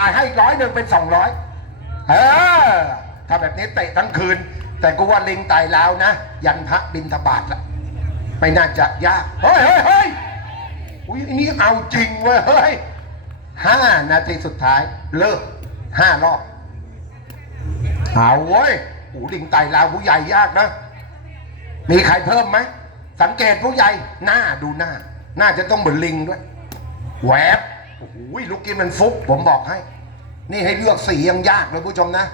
อะให้ร้อยหนึ่งเป็นสองร้อยเออถ้าแบบนี้เตะทั้งคืน แต่กูว่าลิงตายแล้วนะ ยันพระบินทบาทละไม่น่าจะยาก เฮ้ยเฮ้ยเฮ้ยอุ้ยอันนี่เอาจริงเว้ยเฮ้ยห้านาทีสุดท้าย เลิกห้ารอบเอาเว้ยอ้ลิงไตลาวผู้ใหญ่ยากนะ มีใครเพิ่มไหม สังเกตผู้ใหญ่ หน้าดูหน้า หน้าจะต้องเหมือนลิงด้วย แหวบ โอ้โหลูกกี้มันฟุกผมบอกให้ นี่ให้เลือกสียังยากเลยผู้ชมนะ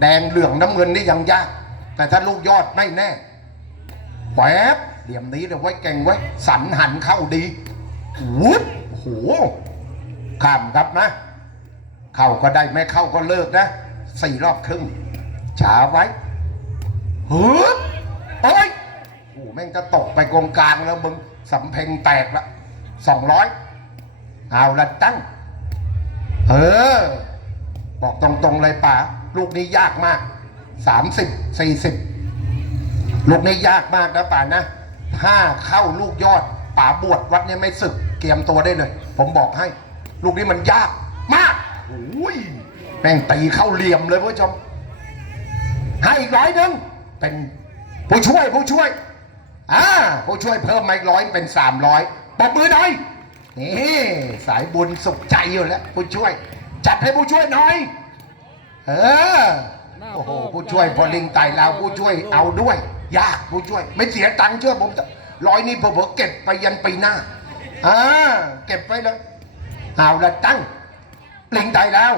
แดงเหลืองน้ำเงินนี่ยังยาก แต่ถ้าลูกยอดไม่แน่แหวบเหลี่ยมนี้เดี๋ยวไว้เก่งไว้ สันหันเข้าดีวุดโอ้โหข้ามครับนะ เข้าก็ได้ไม่เข้าก็เลิกนะสี่รอบครึ่งช้าไว้ฮึบเอ้ยโอ้แม่งจะตกไปกองกลางแล้วมึงสำเพ็งแตกละสองร้อย เอาละตั้ง เออ บอกตรงๆเลยป่าลูกนี้ยากมากสามสิบสี่สิบลูกนี้ยากมากนะป่านะถ้าเข้าลูกยอด ป่าบวชวัดเนี้ไม่ศึกเตรียมตัวได้เลย ผมบอกให้ ลูกนี้มันยากมากโอ้ยแม่งตีเข้าเหลี่ยมเลยผู้ชมให้อีกร้อยหนึ่งเป็นผู้ช่วยผู้ช่วยอ่าผู้ช่วยเพิ่มมาอีกร้อยเป็นสามร้อยปรบมือหน่อย นี่สายบุญสุขใจอยู่แล้วผู้ช่วย จัดให้ผู้ช่วยหน่อย เออโอ้โหผู้ช่วยพอลิงไต่เราผู้ช่วยเอาด้วย ยากผู้ช่วย ไม่เสียตังค์เชื่อผมร้อยนี้ผมเก็บไปยันปีหน้าอ่าเก็บไปเลยเอาละตั้งลิงไต่แล้ว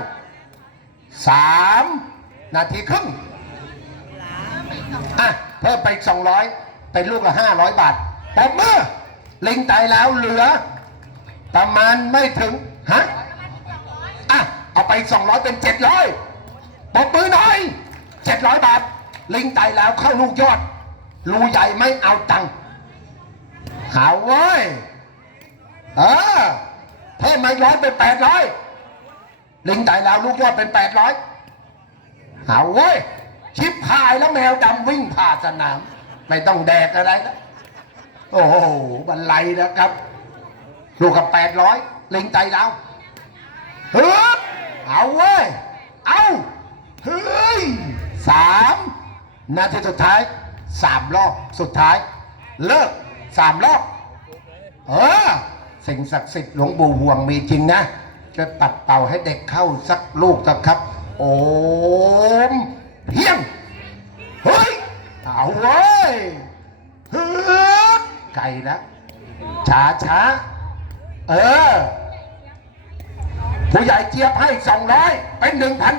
สามนาทีครึ่งอะเพิ่มไปสองร้อยเป็นลูกละห้าร้อยบาทปอบมือลิงไตายแล้วเหลือ ประมาณไม่ถึงฮะอะเอาไปสองร้อยเป็นเจ็ดร้อยปบมือหน่อยเจ็ดร้อยบาท ลิงตายแล้วเข้าลูกยอด รูใหญ่ไม่เอาตังค์หาเว้ยเออเพิ่มมาร้อยเป็นแปดร้อยลิงตายแล้วลูกยอดเป็นแปดร้อยเอาเว้ยชิบหายแล้วแมวดำวิ่งผ่าสนาม ไม่ต้องแดกอะไรแล้วโอ้โหบันไลนะครับ ลูกกับแปดร้อยลิงไตเราฮึบเอาเว้ย เอาเฮ้ยสามนาทีสุดท้ายสามรอบสุดท้าย เลิกสามรอบเออสิ่งศักดิ์สิทธิ์หลวงปู่ห่วงมีจริงนะ จะปัดเป่าให้เด็กเข้าสักลูกสักครับ โอมเพียงเฮ้ยเอาเว้ยฮึบไก่นะช้าช้า เออผู้ใหญ่เจี๊ยบให้สองร้อยเป็นหนึ่งพัน